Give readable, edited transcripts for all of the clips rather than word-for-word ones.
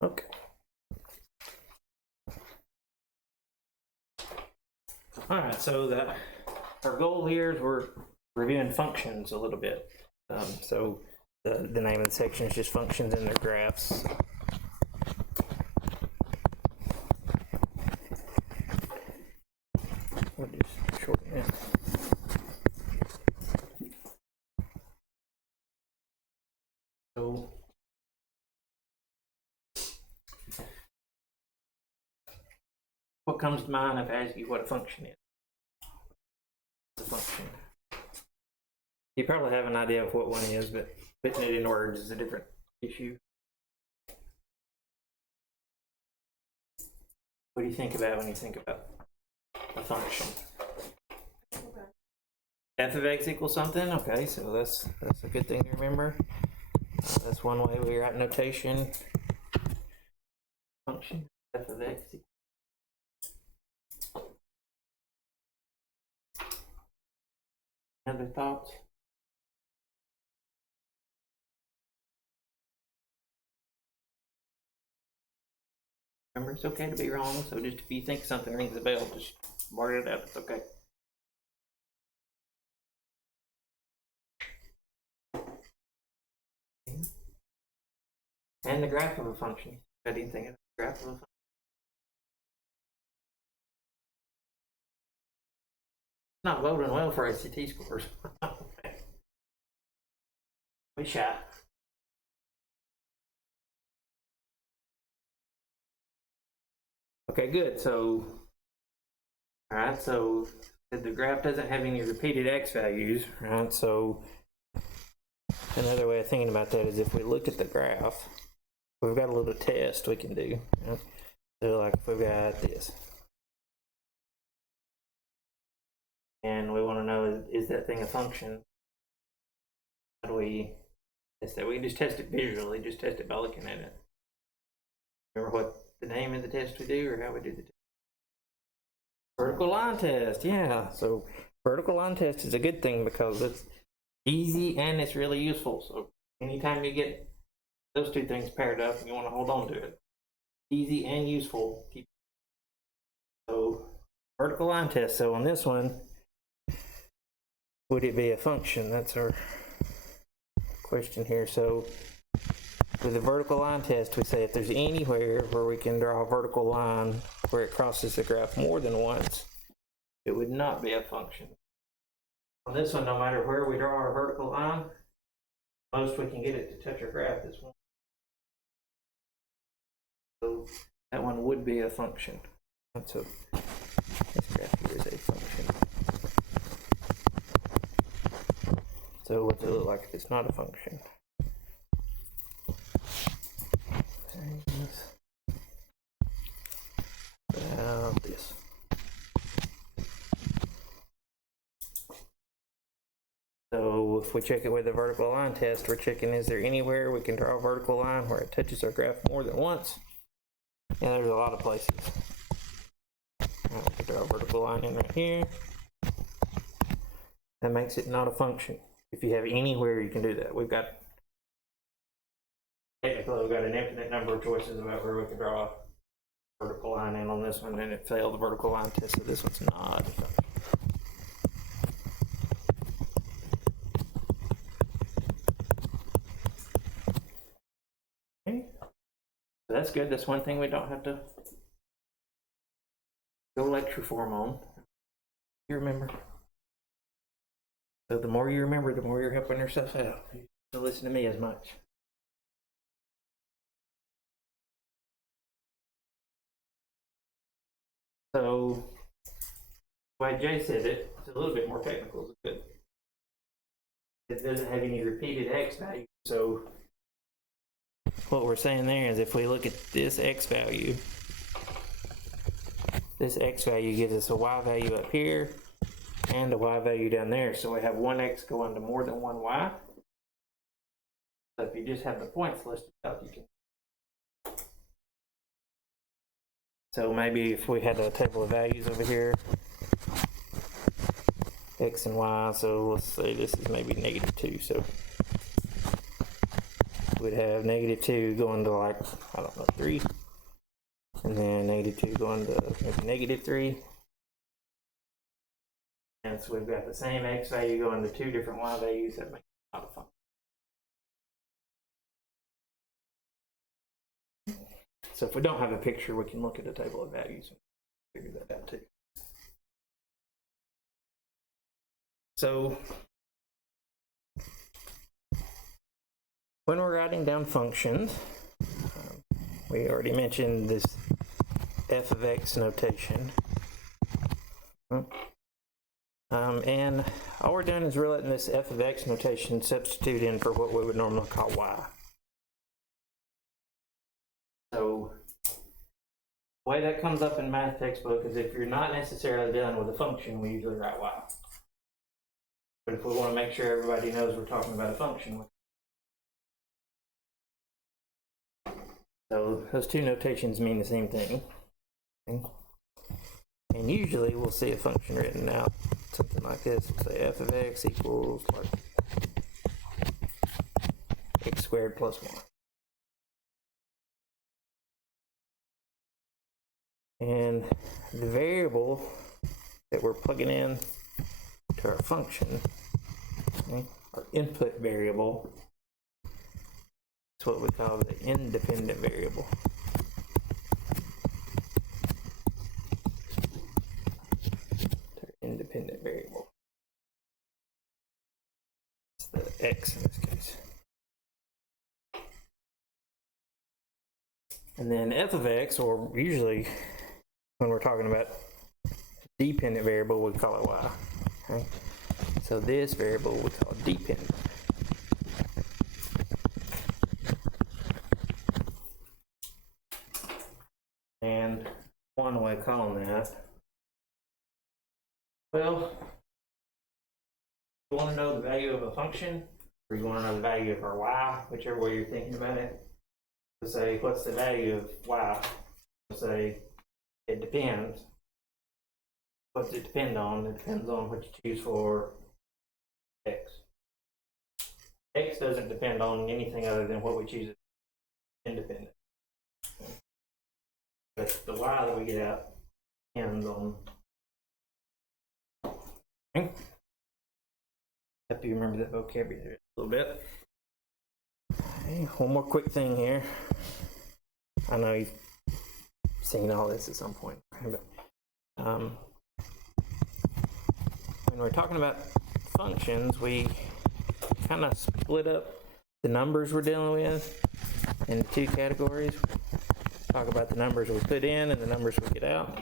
Okay. All right, so our goal here is we're reviewing functions a little bit. So the name of the section is just functions and their graphs. We'll just shorten it. So what comes to mind if I ask you what a function is? What's a function? You probably have an idea of what one is, but putting it in words is a different issue. What do you think about when you think about a function? F of x equals something? Okay, so that's a good thing to remember. That's one way we write notation. Function f of x equals. Other thoughts? Remember, it's okay to be wrong, so just if you think something rings a bell, just mark it up, it's okay. And the graph of a function. What do you think of the graph of a function? It's not voting well for ACT scores. Okay. We shy. Okay, good. So, all right, so the graph doesn't have any repeated x values, right? So another way of thinking about that is if we look at the graph, we've got a little test we can do. Right? So like if we've got this, and we want to know is that thing a function? How do we test that? We can just test it visually, just test it by looking at it. Remember what the name of the test we do, or how we do the test? Vertical line test, yeah. So vertical line test is a good thing because it's easy and it's really useful. So anytime you get those two things paired up and you want to hold on to it, easy and useful. So vertical line test. So on this one, would it be a function? That's our question here. So with the vertical line test, we say if there's anywhere where we can draw a vertical line where it crosses the graph more than once, it would not be a function. On this one, no matter where we draw our vertical line, most we can get it to touch our graph is one. So that one would be a function. So this graph here is a function. So what's it look like if it's not a function? About this. So if we check it with the vertical line test, we're checking is there anywhere we can draw a vertical line where it touches our graph more than once? And there's a lot of places. We can draw a vertical line in right here. That makes it not a function. If you have anywhere you can do that. Technically we've got an infinite number of choices about where we can draw a vertical line in on this one, and it failed the vertical line test, so this one's not a function. Okay. So that's good. That's one thing we don't have to go lecture form on. You remember. So the more you remember, the more you're helping yourself out. You don't listen to me as much. So, the way Jay said it, it's a little bit more technical, but it doesn't have any repeated x value. So, what we're saying there is if we look at this x value gives us a y value up here and a y value down there. So we have one x going to more than one y. So if you just have the points listed out, you can. So maybe if we had a table of values over here, x and y, so let's say this is maybe -2. So we'd have -2 going to like, I don't know, 3. And then -2 going to maybe -3. And so we've got the same x value going to 2 different y values that make it not a function. So if we don't have a picture, we can look at the table of values and figure that out too. So when we're writing down functions, we already mentioned this f of x notation. And all we're doing is we're letting this f of x notation substitute in for what we would normally call y. So the way that comes up in math textbook is if you're not necessarily dealing with a function, we usually write y. But if we want to make sure everybody knows we're talking about a function, so those two notations mean the same thing. Okay. And usually we'll see a function written out something like this. We'll say f of x equals like x squared plus 1. And the variable that we're plugging in to our function, okay, our input variable, is what we call the independent variable. Independent variable. It's the x in this case. And then f of x, or usually when we're talking about dependent variable, we call it y. Okay? So this variable we call dependent. And one way of calling that, well, you want to know the value of a function, or you want to know the value of our y, whichever way you're thinking about it. So say, what's the value of y? We'll say, it depends. What does it depend on? It depends on what you choose for x. X doesn't depend on anything other than what we choose as independent. But the y that we get out depends on. Okay. Hope you remember that vocabulary a little bit. Okay, one more quick thing here. I know you've seen all this at some point, but when we're talking about functions, we kind of split up the numbers we're dealing with into two categories. Talk about the numbers we put in and the numbers we get out.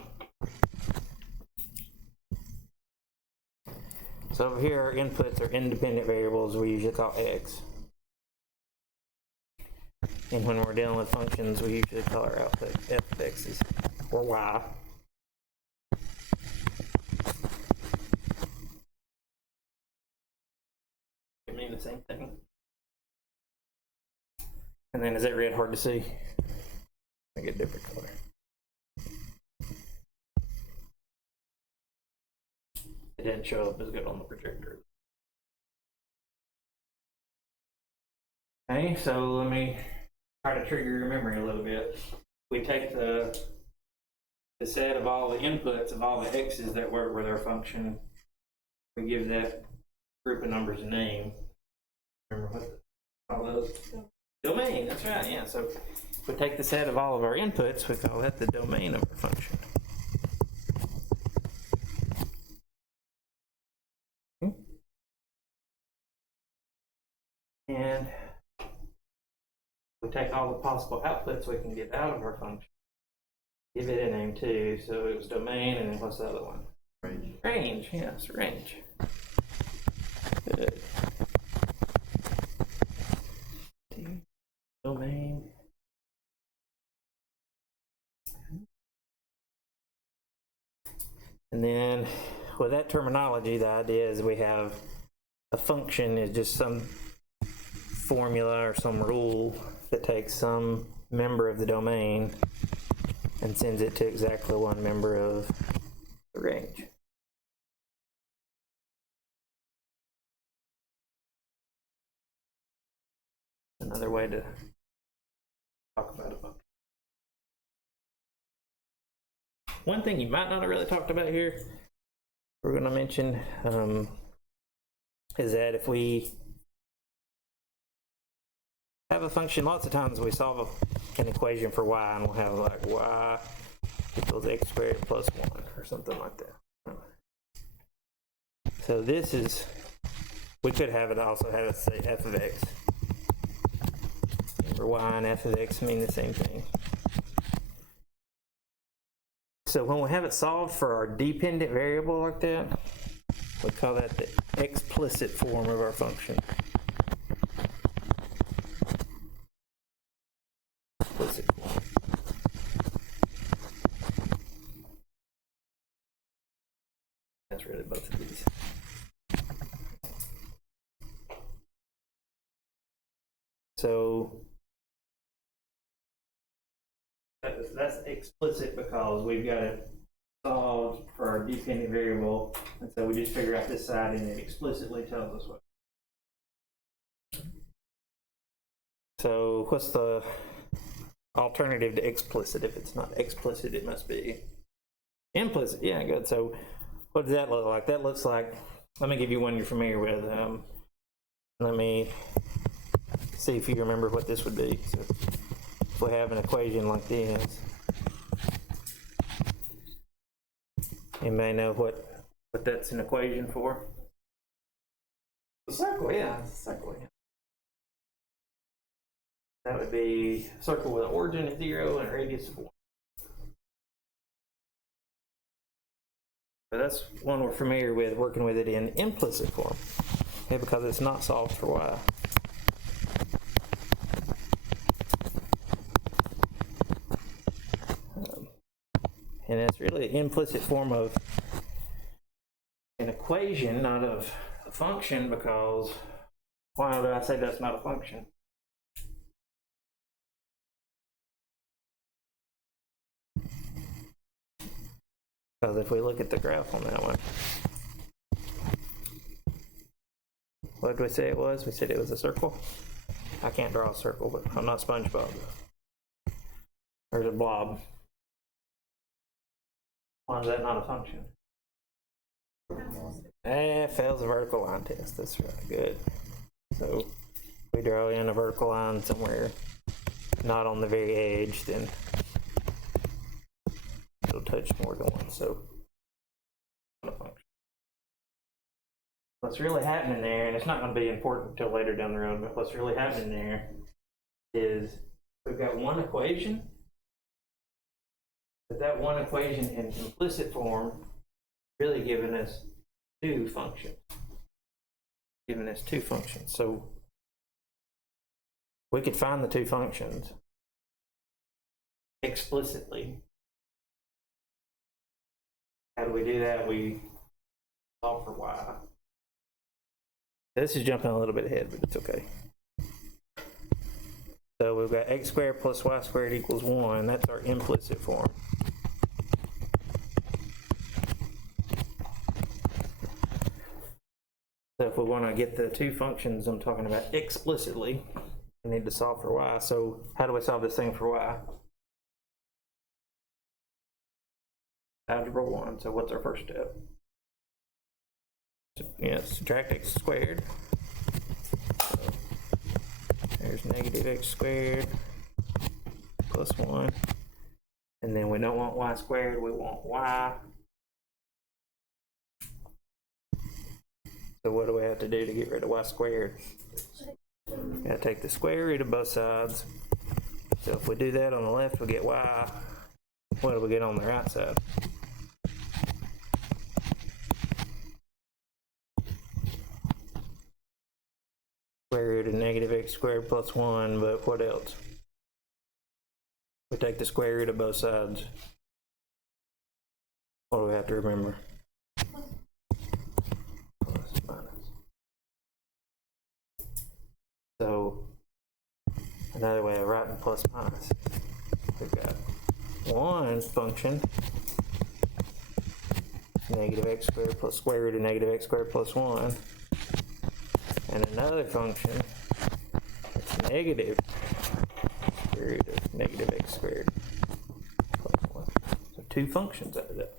So over here, our inputs are independent variables we usually call x. And when we're dealing with functions, we usually call our output f of x's or y. They mean the same thing. And then is that red hard to see? I get a different color. It didn't show up as good on the projector. Okay, so let me try to trigger your memory a little bit. We take the set of all the inputs of all the x's that work with our function. We give that group of numbers a name. Remember what all those? Domain, that's right, yeah. So if we take the set of all of our inputs, we call that the domain of our function. And we take all the possible outputs we can get out of our function, give it a name too. So it was domain, and then what's the other one? Range. Range, yes, range. Good. Domain. And then with that terminology, the idea is we have a function is just some formula or some rule that takes some member of the domain and sends it to exactly one member of the range. And another way to talk about a function. One thing you might not have really talked about here, we're going to mention, is that if we have a function, lots of times we solve an equation for y and we'll have like y equals x squared plus 1 or something like that. So this is, we could have it also have it say f of x. Remember, y and f of x mean the same thing. So when we have it solved for our dependent variable like that, we call that the explicit form of our function. Explicit form. That's really both of these. So that's explicit because we've got it solved for our dependent variable, and so we just figure out this side and it explicitly tells us what. So what's the alternative to explicit? If it's not explicit, it must be implicit. Yeah, good. So what does that look like? That looks like, let me give you one you're familiar with. Let me see if you remember what this would be. So if we have an equation like this, you may know what that's an equation for. A circle, yeah, it's a circle. Yeah. That would be a circle with an origin of 0 and a radius of 1. So that's one we're familiar with, working with it in implicit form, okay, because it's not solved for y. And it's really an implicit form of an equation, not of a function, because why do I say that's not a function? Because if we look at the graph on that one, what did we say it was? We said it was a circle. I can't draw a circle, but I'm not SpongeBob. There's a blob. Why is that not a function? Fails a vertical line test. That's really good. So we draw in a vertical line somewhere, not on the very edge, then it'll touch more than one. So not a function. What's really happening there, and it's not going to be important until later down the road, but what's really happening there is we've got one equation. But that one equation in implicit form really giving us two functions. So we could find the two functions explicitly. How do we do that? We solve for y. This is jumping a little bit ahead, but it's okay. So we've got x squared plus y squared equals 1. That's our implicit form. So if we want to get the two functions I'm talking about explicitly, we need to solve for y. So how do we solve this thing for y? Algebra 1. So what's our first step? Subtract x squared. So there's negative x squared plus 1. And then we don't want y squared, we want y. So what do we have to do to get rid of y squared? We gotta take the square root of both sides. So if we do that on the left, we get y. What do we get on the right side? Square root of negative x squared plus 1, but what else? We take the square root of both sides. What do we have to remember? Plus, minus. So another way of writing plus minus. We've got one function, negative x squared plus square root of negative x squared plus 1, and another function, it's negative square root of negative x squared plus 1. So two functions out of that.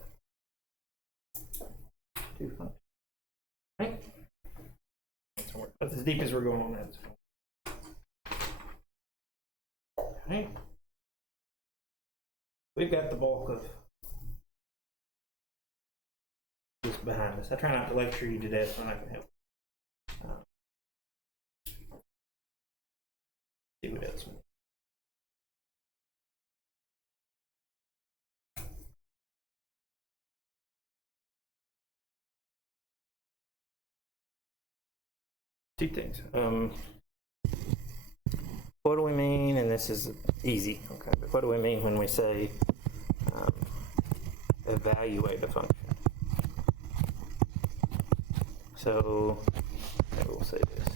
Two functions. Right? That's as deep as we're going on that. Okay. We've got the bulk of this behind us. I try not to lecture you to death when I can help. See what else. Two things. What do we mean? And this is easy. Okay, but what do we mean when we say evaluate a function? So we'll say this.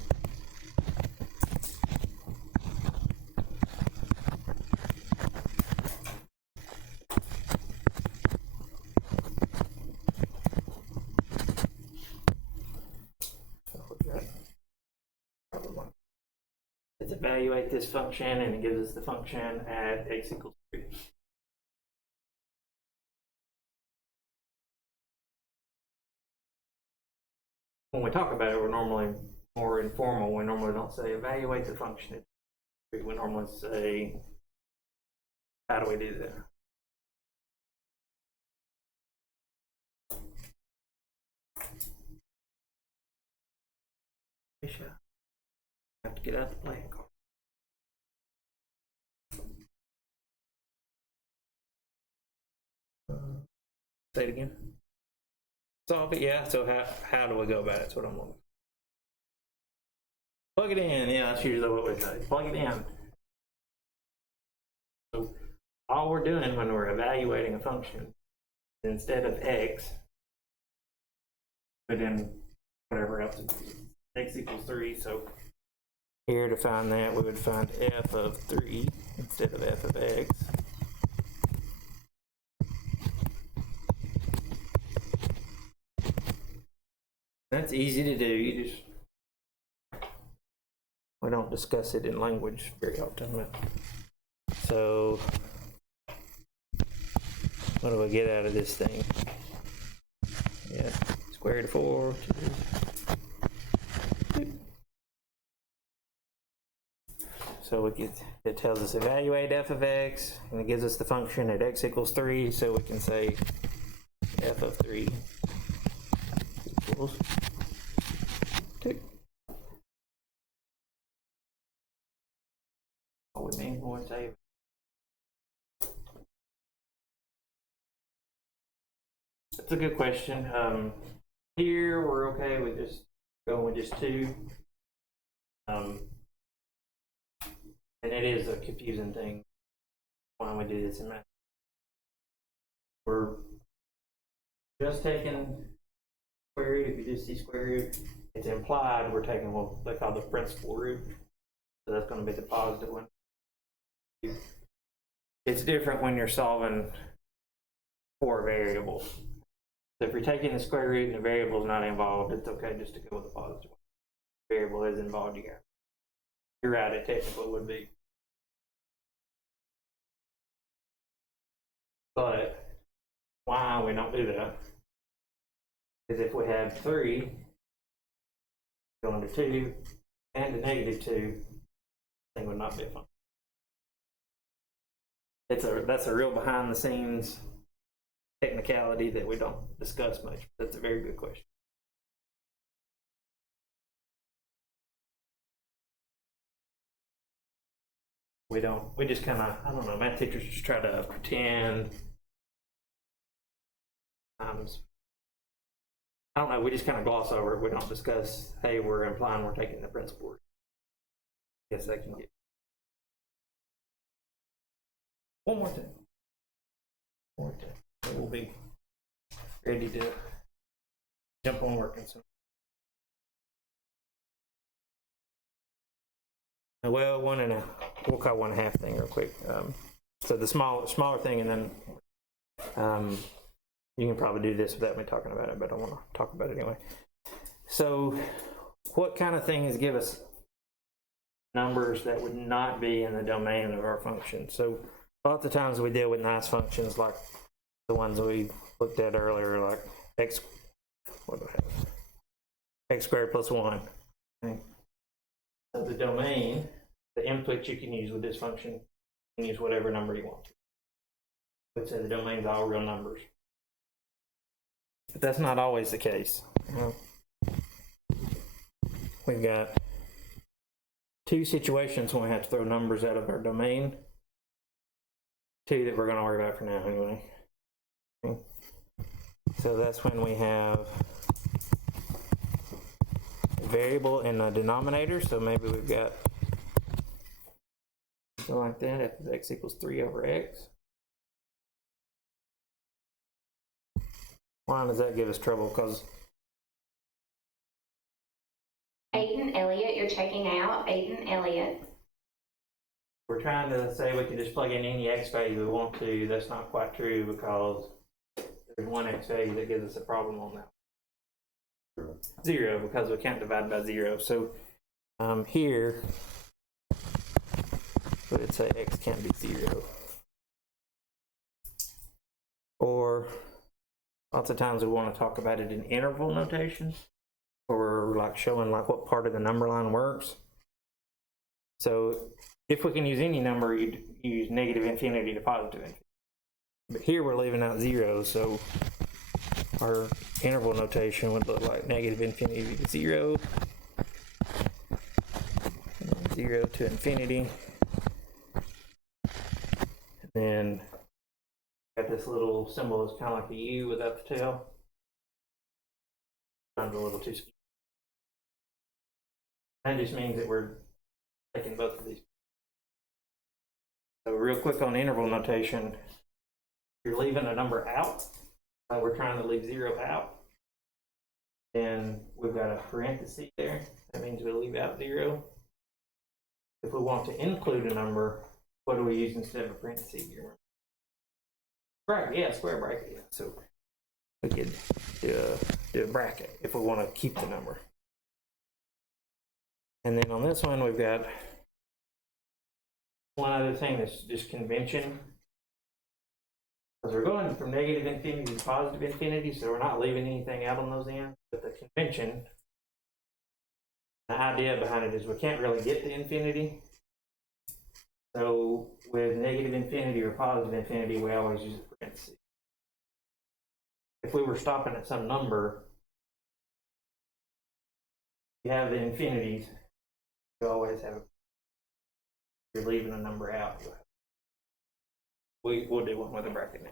Let's evaluate this function, and it gives us the function at x equals 3. When we talk about it, we're normally more informal. We normally don't say evaluate the function at 3. We normally say, how do we do that? I have to get out the playing card. Say it again. Solve it, yeah. So how do we go about it? That's what I'm looking. Plug it in, yeah. That's usually what we say. Plug it in. So all we're doing when we're evaluating a function, instead of x, put in whatever else it is. X equals 3. So here to find that, we would find f of 3 instead of f of x. That's easy to do. You just, we don't discuss it in language very often. But, so what do we get out of this thing? Yeah, square root of 4. 2. So we get, it tells us evaluate f of x, and it gives us the function at x equals 3. So we can say f of 3 equals 2. What we mean when we say that's a good question. Here we're okay with just going with just 2. And it is a confusing thing why we do this in math. We're just taking square root. If you just see square root, it's implied we're taking what they call the principal root. So that's going to be the positive one. It's different when you're solving for a variable. So if you're taking the square root and the variable is not involved, it's okay just to go with the positive one. The variable is involved, you're right, it technically would be. But why we don't do that is if we have 3 going to 2 and a negative 2, thing would not be a function. That's a real behind the scenes technicality that we don't discuss much. That's a very good question. We just kind of, I don't know, math teachers just try to pretend. I don't know, we just kind of gloss over it. We don't discuss, hey, we're implying we're taking the principal. Guess I can get one more thing. We'll be ready to jump on working soon. Well, we'll call 1.5 thing real quick. So the smaller thing, and then you can probably do this without me talking about it, but I want to talk about it anyway. So what kind of things give us numbers that would not be in the domain of our function. So lots of times we deal with nice functions like the ones we looked at earlier, like x, what do I have? X squared plus 1. Okay. So the domain, the input you can use with this function, you can use whatever number you want to. Let's say the domain's all real numbers. But that's not always the case. We've got two situations when we have to throw numbers out of our domain. Two that we're going to worry about for now anyway. Okay. So that's when we have a variable in the denominator. So maybe we've got something like that, f of x equals 3 over x. Why does that give us trouble? Because Aiden Elliott, you're checking out. Aiden Elliott. we're trying to say we can just plug in any x value we want to. That's not quite true because there's one x value that gives us a problem on that. 0, because we can't divide by 0. So here, let's say x can't be 0. Or lots of times we want to talk about it in interval notation, or like showing like what part of the number line works. So if we can use any number, you'd use negative infinity to positive infinity. But here we're leaving out 0, so our interval notation would look like negative infinity to 0, 0 to infinity, and then got this little symbol that's kind of like the U without the tail. Sounds a little too small. That just means that we're taking both of these. So real quick on interval notation, you're leaving a number out. We're trying to leave 0 out. Then we've got a parenthesis there. That means we leave out 0. If we want to include a number, what do we use instead of a parenthesis here? Bracket, yeah, square bracket. Yeah. So we could do a bracket if we want to keep the number. And then on this one, we've got one other thing that's just convention. Because we're going from negative infinity to positive infinity, so we're not leaving anything out on those ends. But the convention, the idea behind it is we can't really get to infinity. So with negative infinity or positive infinity, we always use a parenthesis. If we were stopping at some number, you have the infinities, you always have, you're leaving a number out. We'll do one with a bracket now.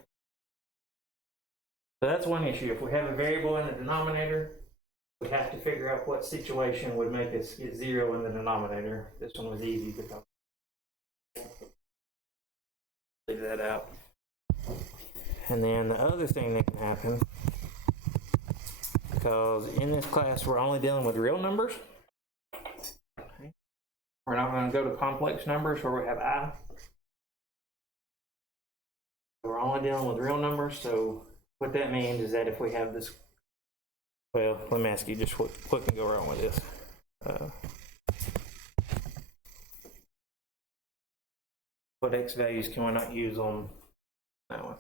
So that's one issue. If we have a variable in the denominator, we have to figure out what situation would make us get 0 in the denominator. This one was easy because leave that out. And then the other thing that can happen, because in this class we're only dealing with real numbers. Okay. We're not going to go to complex numbers where we have I. We're only dealing with real numbers, so what that means is that if we have this, well, let me ask you just what can go wrong with this? What x values can we not use on that one?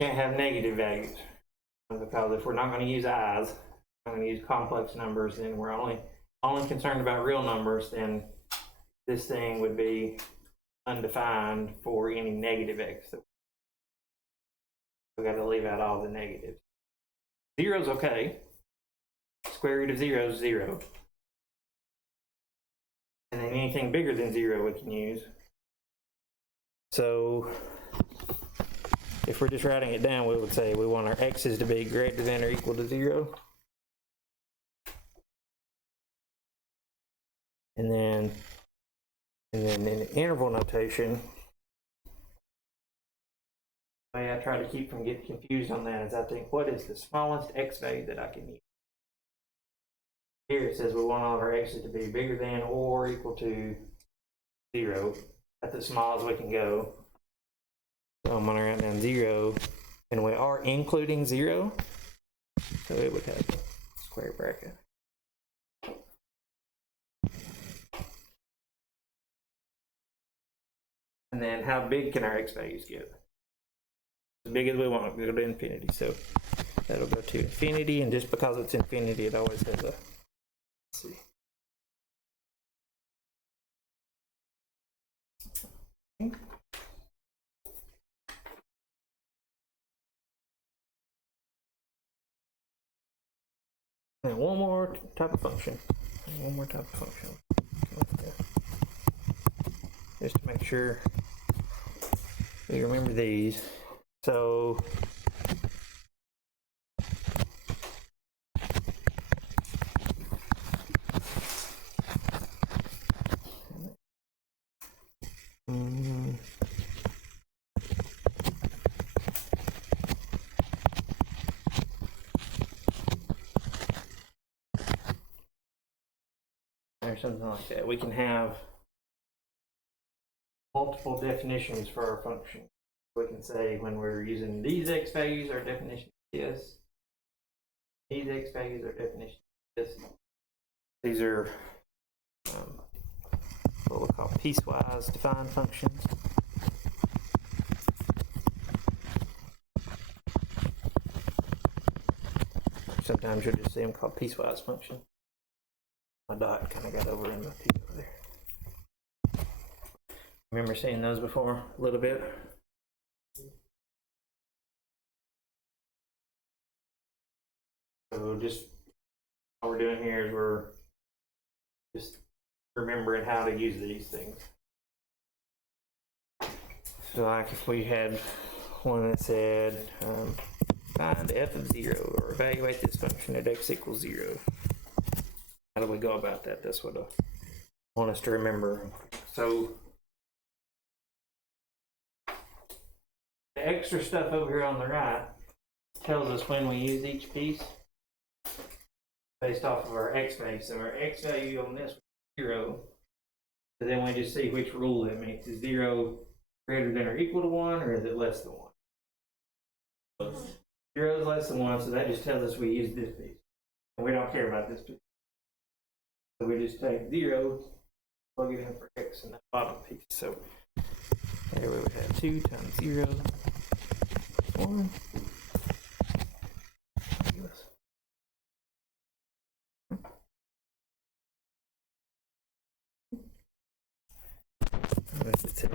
Can't have negative values, because if we're not going to use i's, we're going to use complex numbers, then we're only concerned about real numbers, then this thing would be undefined for any negative x. So we got to leave out all the negatives. 0 is okay. Square root of 0 is 0. And then anything bigger than 0 we can use. So if we're just writing it down, we would say we want our x's to be greater than or equal to 0. And then in the interval notation, the way I try to keep from getting confused on that is I think, what is the smallest x value that I can use? Here it says we want all of our x's to be bigger than or equal to 0. That's as small as we can go. So I'm going to write down 0, and we are including 0. So it would have a square bracket. And then how big can our X values get? As big as we want, go to infinity. So that'll go to infinity, and just because it's infinity, it always has a, let's see. And one more type of function. One more type of function. Just to make sure you remember these. So or something like that. We can have multiple definitions for our function. We can say when we're using these X values, our definition is this. These X values, our definition is this. These are what we call piecewise defined functions. Sometimes you'll just see them called piecewise function. My dot kind of got over in my P over there. Remember seeing those before a little bit? So just all we're doing here is we're just remembering how to use these things. So like if we had one that said find f of 0 or evaluate this function at x equals 0. How do we go about that? That's what I want us to remember. So the extra stuff over here on the right tells us when we use each piece based off of our x value. So our x value on this was 0. So then we just see which rule that makes. Is 0 greater than or equal to 1, or is it less than 1? 0 is less than 1, so that just tells us we use this piece. And we don't care about this piece. So we just take 0, plug it in for x in that bottom piece. So there we would have 2 times 0 plus 1. It's at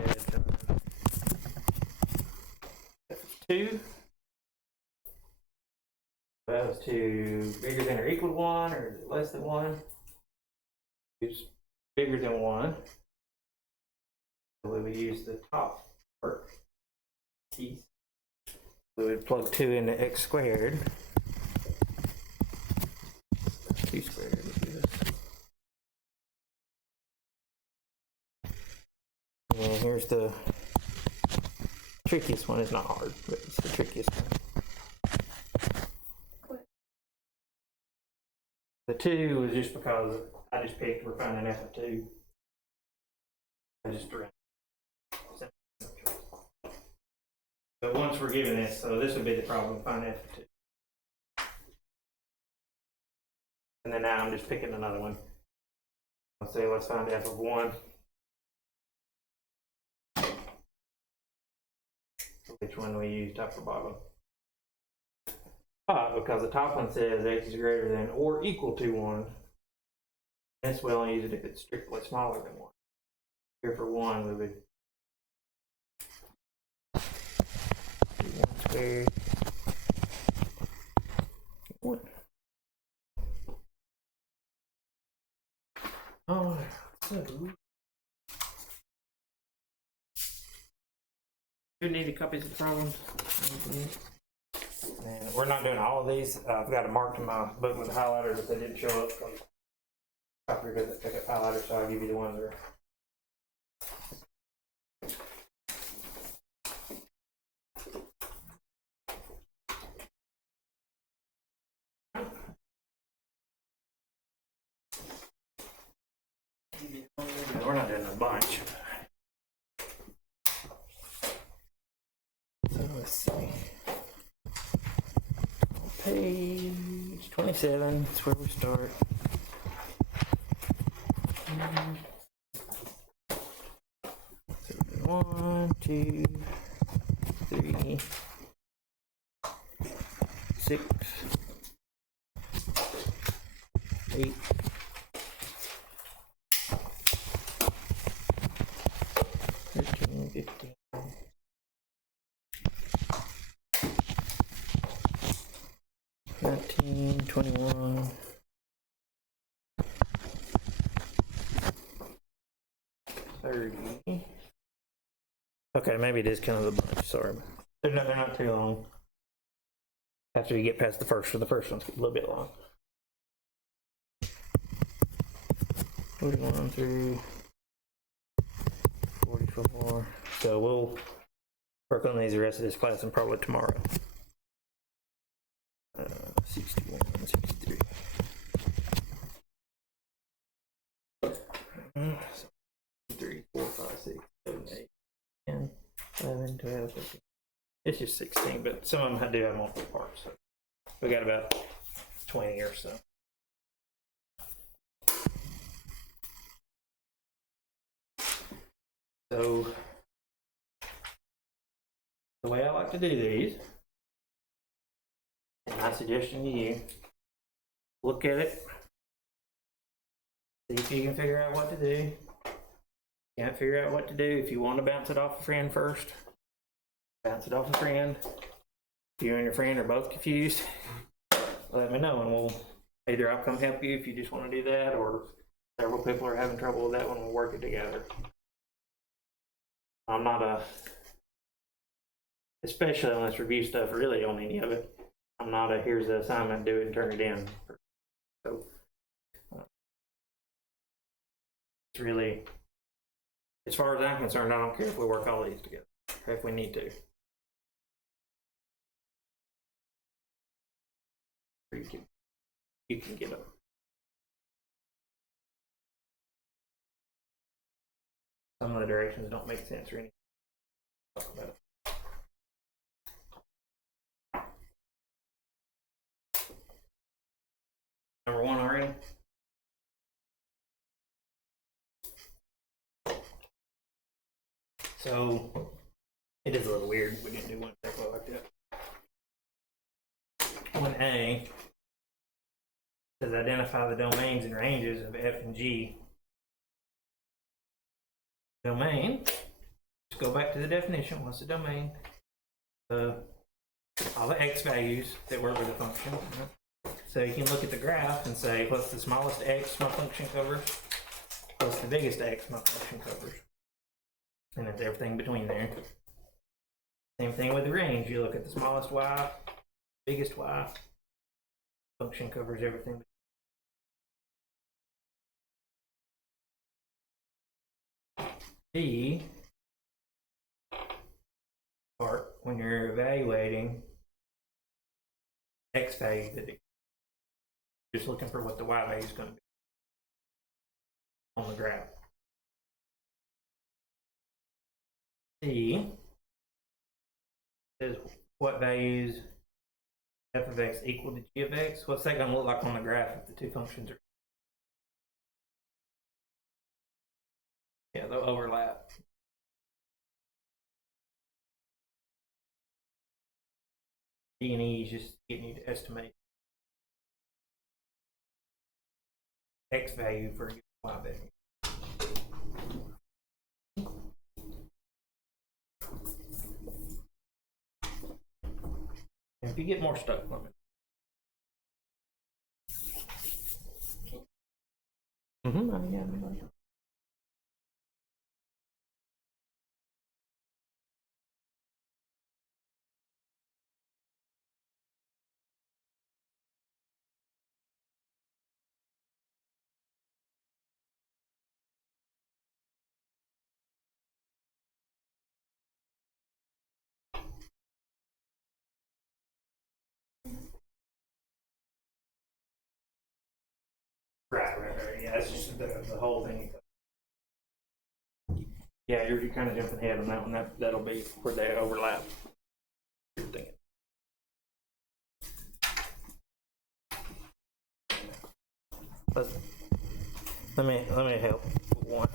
f2. That was 2 bigger than or equal to 1, or is it less than 1? It's bigger than 1. So we would use the top part piece. We would plug 2 into x squared. 2 squared would do this. And here's the trickiest one. It's not hard, but it's the trickiest one. The 2 was just because I just picked, we're finding f of 2. I just ran. But once we're given this, so this would be the problem, find f of 2. And then now I'm just picking another one. Let's say let's find f of 1. Which one we use, top or bottom? Because the top one says x is greater than or equal to 1. This we only use it if it's strictly smaller than 1. Here for 1 we would do 1 squared. 1. Oh, so you need the copies of the problems. And we're not doing all of these. I've got them marked in my book with highlighters if they didn't show up. Copy doesn't pick up highlighters, so I'll give you the ones that are. We're not doing a bunch. So let's see. Page 27, that's where we start. 1, 2, 3, 6, 8, 13, 15, 19, 21, 30. Okay, maybe it is kind of a bunch, sorry. They're not too long. After you get past the first one, the first one's a little bit long. 41 through 44. So we'll work on these the rest of this class and probably tomorrow. 61, 63. 3, 4, 5, 6, 7, 8, 10, 11, 12, 13. It's just 16, but some of them do have multiple parts. So we got about 20 or so. So the way I like to do these, and my suggestion to you, look at it, see if you can figure out what to do. Can't figure out what to do. If you want to bounce it off a friend first, bounce it off a friend. If you and your friend are both confused, let me know and we'll either I'll come help you if you just want to do that, or several people are having trouble with that one, we'll work it together. I'm not especially on this review stuff, really on any of it, I'm not here's the assignment, do it and turn it in. So it's really, as far as I'm concerned, I don't care if we work all these together, or if we need to. You can get them. Some of the directions don't make sense or anything. Talk about it. Number 1 already? So it is a little weird. We didn't do one example like that. 1A says identify the domains and ranges of F and G. Domain, let's go back to the definition. What's a domain? All the x values that work with a function. So you can look at the graph and say, what's the smallest x my function covers? What's the biggest x my function covers? And it's everything between there. Same thing with the range. You look at the smallest y, biggest y. Function covers everything. B part, when you're evaluating x value, that you're just looking for what the y value is going to be on the graph. C says what values f of x equal to g of x. What's that going to look like on the graph if the two functions are? Yeah, they'll overlap. D and E is just getting you to estimate x value for your y value. And if you get more stuck, let me. Yeah. Right. Yeah, it's just the whole thing. Yeah, you're kind of jumping ahead on that one. That'll be where they overlap. Let me help one.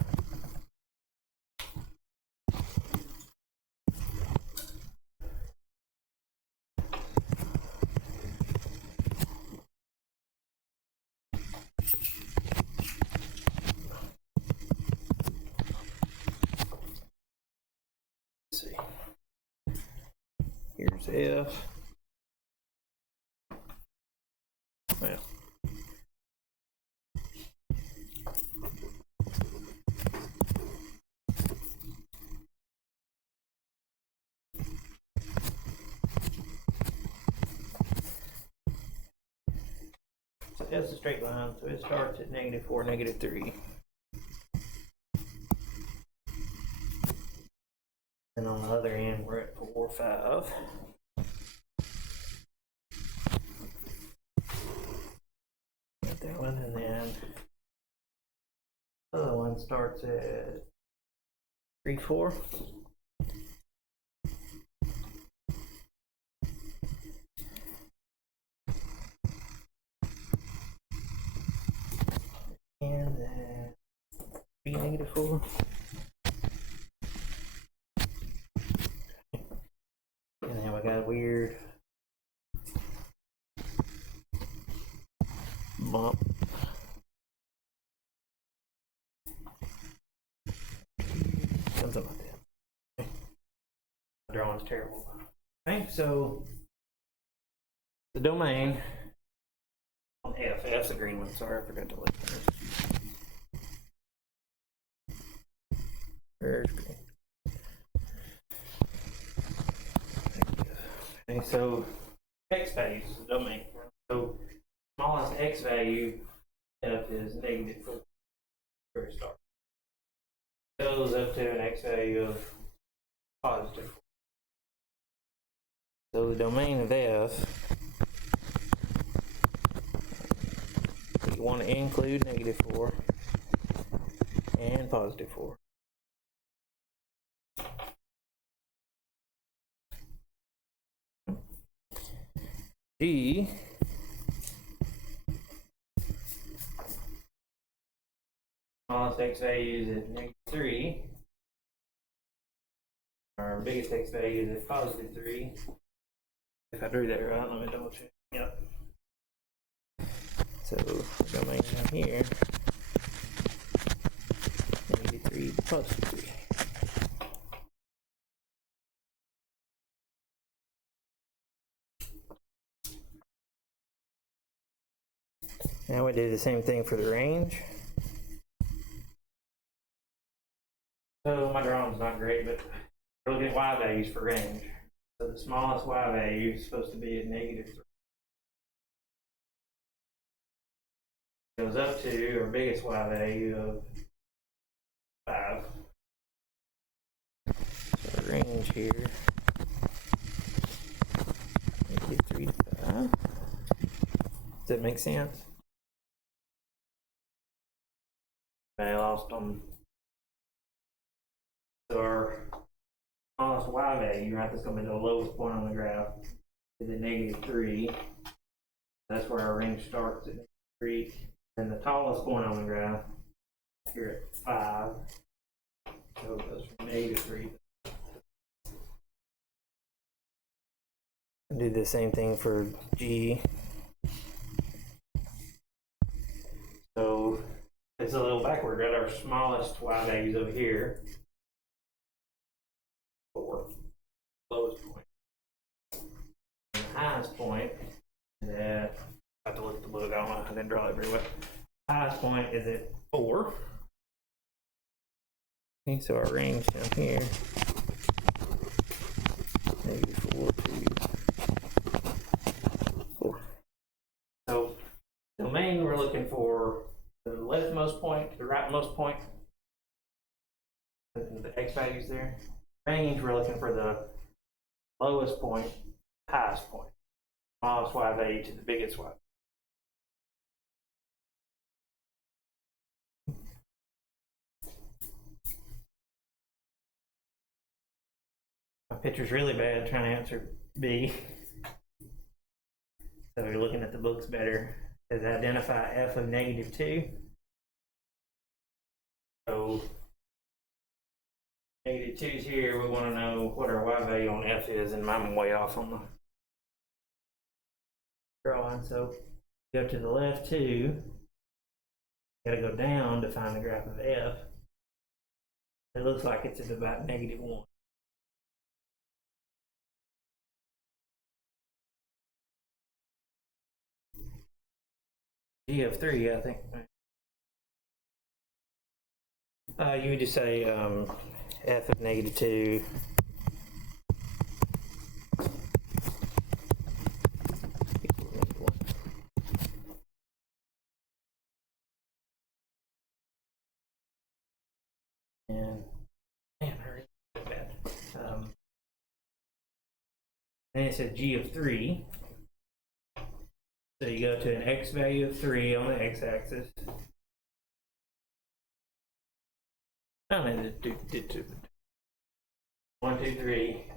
let's see. Here's F. Well. So F's a straight line, so it starts at -4, -3. And on the other end, we're at 4, 5. Got that one, and then the other one starts at 3, 4. And then 3, -4. And then we got a weird bump. Something like that. Okay. The drawing's terrible. Okay, so the domain on F, F's the green one. Sorry, I forgot to look at it. Where's green? Okay, so X values is the domain. So smallest X value F is -4 where it starts. Goes up to an X value of +4. So the domain of F, you want to include -4 and +4. G smallest X value is at -3. Our biggest X value is at +3. If I drew that right, let me double check. Yep. So the domain down here, -3 to +3. Now we do the same thing for the range. So my drawing's not great, but we're looking at Y values for range. So the smallest Y value is supposed to be at -3. Goes up to our biggest Y value of 5. So the range here, -3 to 5. Does that make sense? I lost them. So our smallest Y value, right, that's going to be the lowest point on the graph, is at -3. That's where our range starts at -3. And the tallest point on the graph, here at 5. So it goes from -3. Do the same thing for G. So it's a little backward. Got our smallest Y values over here. 4. Lowest point. And the highest point is at, I have to look at the book, I didn't draw it very well. Highest point is at 4. Okay, so our range down here, -4 to 4. So domain, we're looking for the leftmost point to the rightmost point. The X values there. Range, we're looking for the lowest point, highest point. Smallest Y value to the biggest Y. My picture's really bad trying to answer B. So you're looking at the books better. It says identify F of -2. So -2's here. We want to know what our Y value on F is, and I'm way off on the drawing. So go to the left 2. Got to go down to find the graph of F. It looks like it's at about -1. G of 3, I think. You would just say f of -2 equals -1. And man, I really did bad. Then it said G of 3. So you go to an x value of 3 on the x-axis. I don't know, did 1, 2, 3.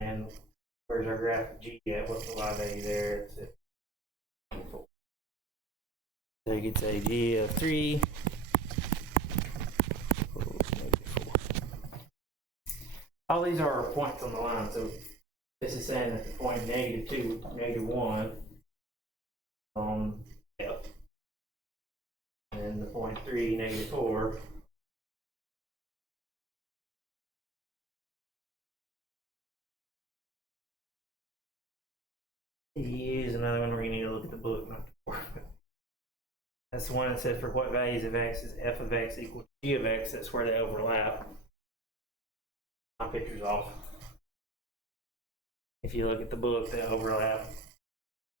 And where's our graph of G at? What's the y value there? It's at 4. So you could say G of 3. All these are points on the line. So this is saying that the point -2, -1 on F. And then the point 3, -4. Here's another one where you need to look at the book, not the board. That's the one that says for what values of x is f of x equal to g of x. That's where they overlap. My picture's off. If you look at the book, they overlap.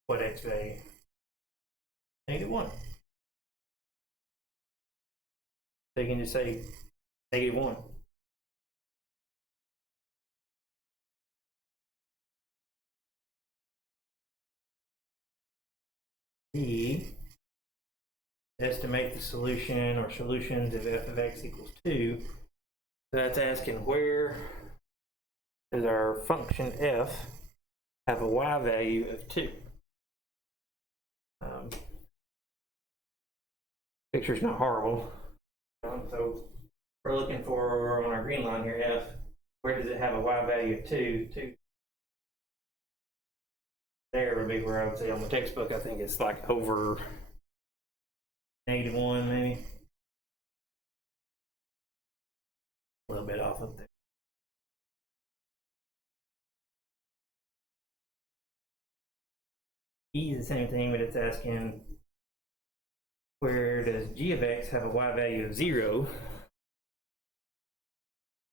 What x value? -1. So you can just say -1. E, estimate the solution or solutions of f of x equals 2. So that's asking where does our function f have a y value of 2? Picture's not horrible. So we're looking for, on our green line here, f, where does it have a y value of 2? 2 there would be where I would say on the textbook, I think it's like over -1 maybe. A little bit off up there. E is the same thing, but it's asking where does g of x have a y value of 0?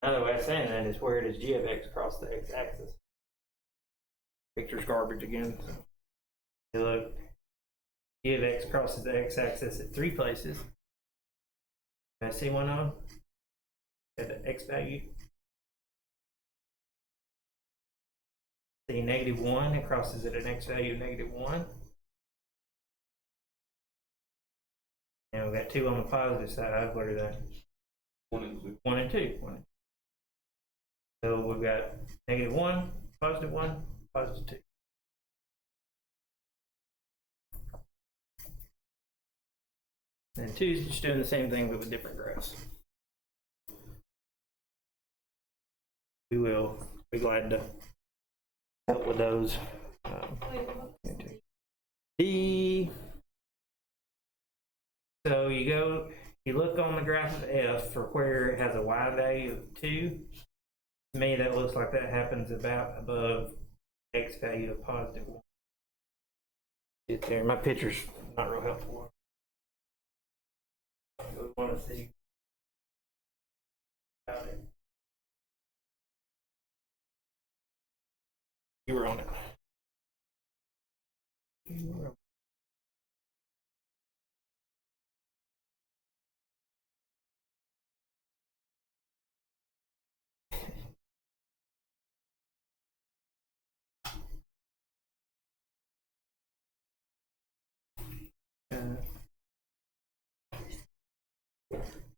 Another way of saying that is where does g of x cross the x-axis? Picture's garbage again. So you look, g of x crosses the x-axis at 3 places. Can I see one of them? At the x value. See -1, it crosses at an x value of -1. And we've got 2 on the positive side. What are they? 1 and 2. 1 and 2. So we've got -1, +1, +2. And 2 is just doing the same thing but with different graphs. We will be glad to help with those. So you look on the graph of f for where it has a y value of 2. To me, that looks like that happens about above x value of +1. Get there. My picture's not real helpful. We want to see about it. You were on it.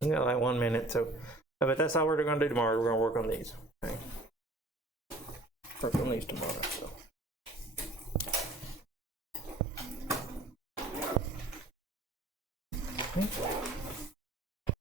We got like 1 minute, so but that's all we're going to do tomorrow. We're going to work on these. Okay. Work on these tomorrow. So. Okay.